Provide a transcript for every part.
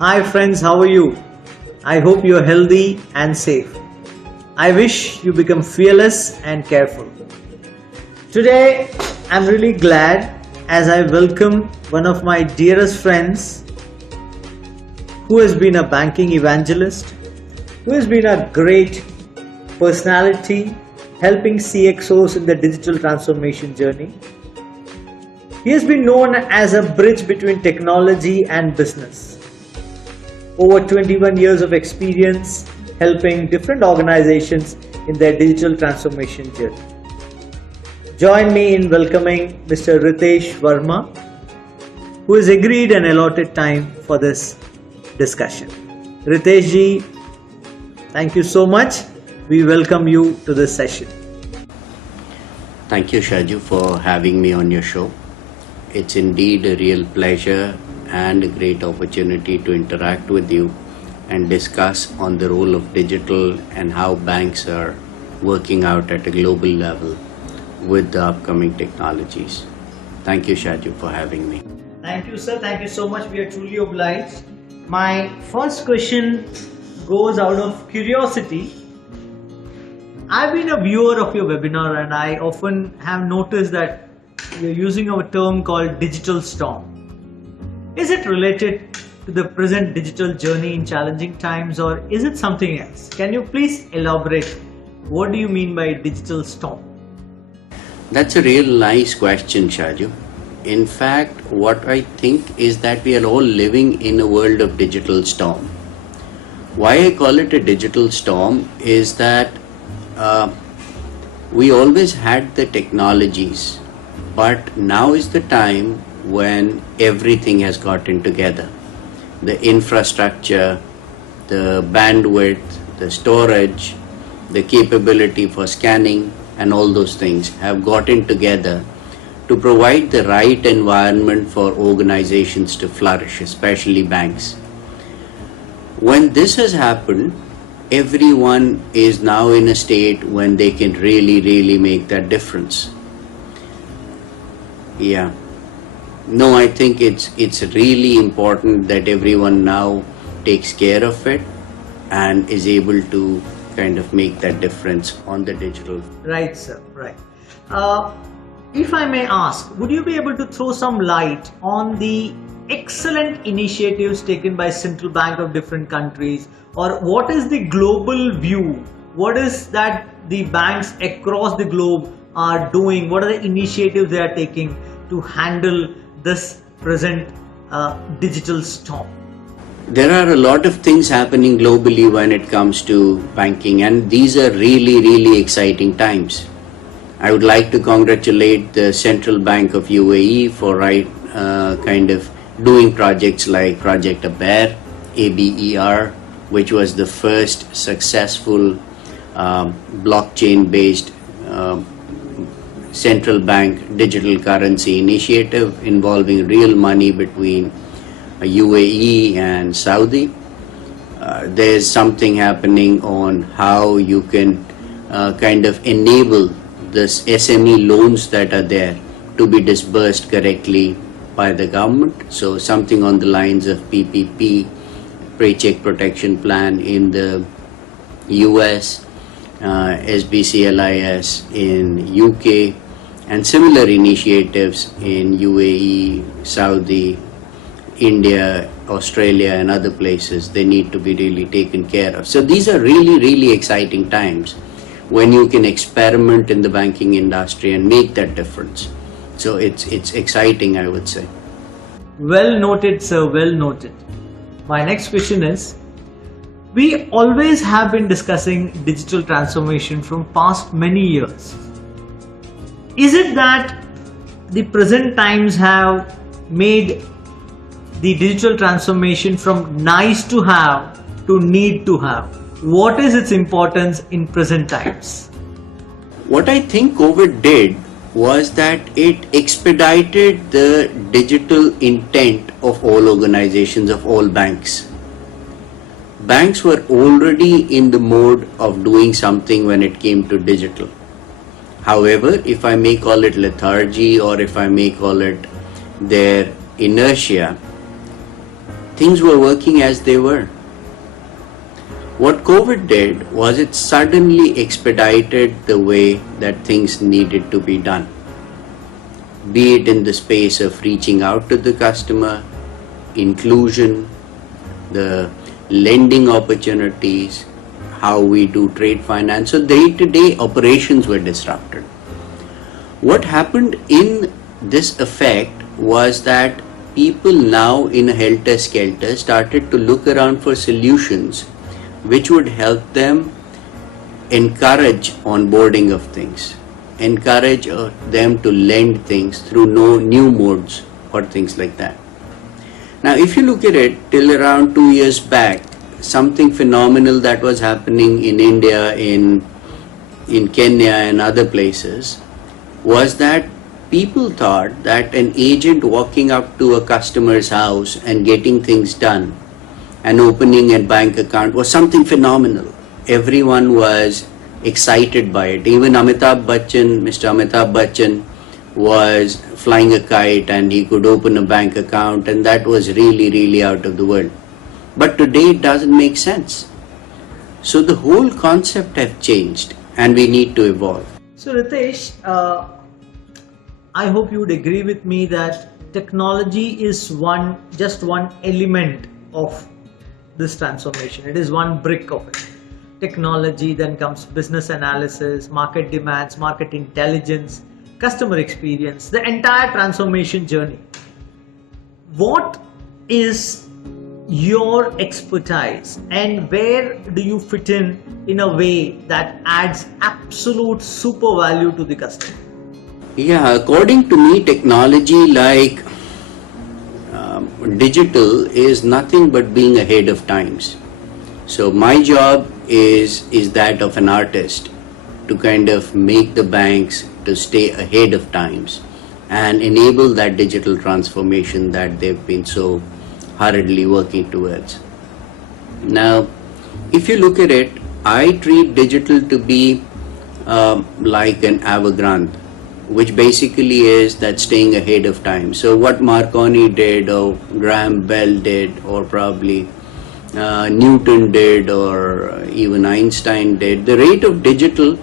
Hi friends, how are you? I hope you're healthy and safe. I wish you become fearless and careful. Today, I'm really glad as I welcome one of my dearest friends who has been a banking evangelist, who has been a great personality helping CXOs in the digital transformation journey. He has been known as a bridge between technology and business. Over 21 years of experience helping different organizations in their digital transformation journey. Join me in welcoming Mr. Ritesh Varma, who has agreed and allotted time for this discussion. Ritesh ji, thank you so much. We welcome you to this session. Thank you, Shaju, for having me on your show. It's indeed a real pleasure and a great opportunity to interact with you and discuss on the role of digital and how banks are working out at a global level with the upcoming technologies. Thank you, Shaju, for having me. Thank you, sir. Thank you so much. We are truly obliged. My first question goes out of curiosity. I've been a viewer of your webinar and I often have noticed that you're using a term called digital storm. Is it related to the present digital journey in challenging times or is it something else? Can you please elaborate? What do you mean by digital storm? That's a real nice question, Shaju. In fact, what I think is that we are all living in a world of digital storm. Why I call it a digital storm is that we always had the technologies, but now is the time when everything has gotten together. The infrastructure, the bandwidth, the storage, the capability for scanning and all those things have gotten together to provide the right environment for organizations to flourish, especially banks. When this has happened, everyone is now in a state when they can really make that difference. Yeah. No, I think it's really important that everyone now takes care of it and is able to kind of make that difference on the digital. Right, sir. Right. If I may ask, would you be able to throw some light on the excellent initiatives taken by central bank of different countries, or what is the global view? What is that the banks across the globe are doing? What are the initiatives they are taking to handle this present digital storm? There are a lot of things happening globally when it comes to banking, and these are really exciting times. I would like to congratulate the Central Bank of UAE for kind of doing projects like Project ABER, which was the first successful blockchain-based central bank digital currency initiative involving real money between UAE and Saudi. There's something happening on how you can kind of enable this SME loans that are there to be disbursed correctly by the government. So something on the lines of PPP, Paycheck Protection Plan in the US, SBCLIS in UK, and similar initiatives in UAE, Saudi, India, Australia and other places. They need to be really taken care of. So these are really exciting times when you can experiment in the banking industry and make that difference. So it's exciting, I would say. Well noted, sir, well noted. My next question is, we always have been discussing digital transformation from past many years. Is it that the present times have made the digital transformation from nice to have to need to have? What is its importance in present times? What I think COVID did was that it expedited the digital intent of all organizations, of all banks. Banks were already in the mode of doing something when it came to digital. However, if I may call it lethargy or if I may call it their inertia, things were working as they were. What COVID did was it suddenly expedited the way that things needed to be done, be it in the space of reaching out to the customer, inclusion, the lending opportunities, how we do trade finance. So day-to-day operations were disrupted. What happened in this effect was that people now in a helter-skelter started to look around for solutions which would help them encourage onboarding of things, encourage them to lend things through new modes or things like that. Now, if you look at it, till around 2 years back, something phenomenal that was happening in India, in Kenya and other places, was that people thought that an agent walking up to a customer's house and getting things done and opening a bank account was something phenomenal. Everyone was excited by it. Even Mr. Amitabh Bachchan was flying a kite and he could open a bank account, and that was really, really out of the world. But today it doesn't make sense. So the whole concept has changed and we need to evolve. So Ritesh, I hope you would agree with me that technology is just one element of this transformation. It is one brick of it. Technology, then comes business analysis, market demands, market intelligence, customer experience, the entire transformation journey. What is your expertise and where do you fit in a way that adds absolute super value to the customer? Yeah, according to me, technology like digital is nothing but being ahead of times. So my job is that of an artist, to kind of make the banks to stay ahead of times and enable that digital transformation that they've been so hurriedly working towards. Now, if you look at it, I treat digital to be like an Evergrande, which basically is that staying ahead of time. So what Marconi did, or Graham Bell did, or probably Newton did, or even Einstein did, the rate of digital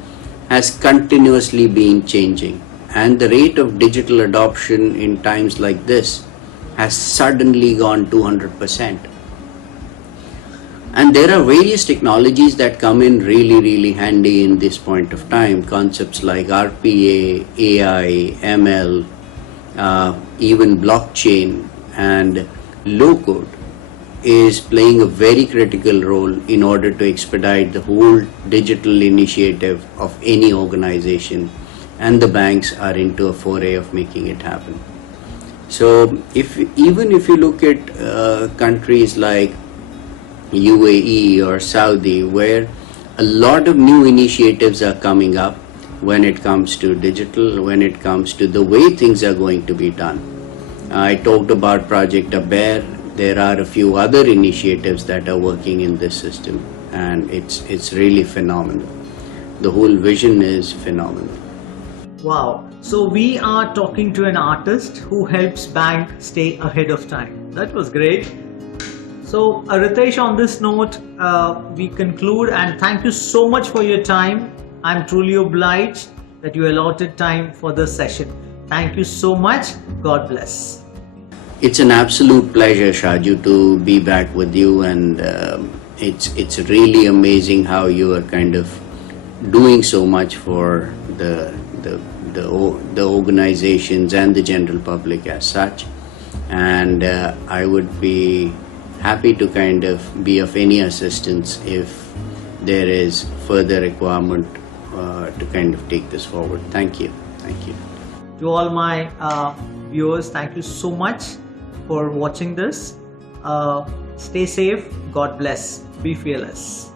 has continuously been changing, and the rate of digital adoption in times like this has suddenly gone 200%. And there are various technologies that come in really, really handy in this point of time. Concepts like RPA, AI, ML, even blockchain and low code is playing a very critical role in order to expedite the whole digital initiative of any organization, and the banks are into a foray of making it happen. So even if you look at countries like UAE or Saudi, where a lot of new initiatives are coming up when it comes to digital, when it comes to the way things are going to be done. I talked about Project Abear. There are a few other initiatives that are working in this system, and it's really phenomenal. The whole vision is phenomenal. Wow. So we are talking to an artist who helps bank stay ahead of time. That was great. So Ritesh, on this note, we conclude, and thank you so much for your time. I'm truly obliged that you allotted time for this session. Thank you so much. God bless. It's an absolute pleasure, Shaju, to be back with you, and it's really amazing how you are kind of doing so much for the organizations and the general public as such. And I would be happy to kind of be of any assistance if there is further requirement to kind of take this forward. Thank you. Thank you. To all my viewers, thank you so much for watching this. Stay safe. God bless. Be fearless.